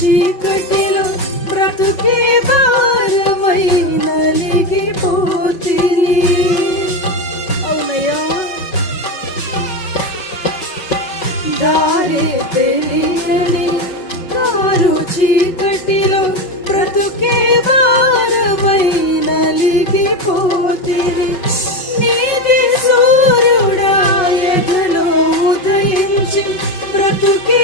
చీకటిలో బ్రతుకే భారమై నలిగిపోతిని. అవునయ్యా, దారి తెలియని కారు చీకటిలో బ్రతుకే భారమై నలిగిపోతిని. నీతి సూర్యుడా ఎదలో ఉదయించి బ్రతుకే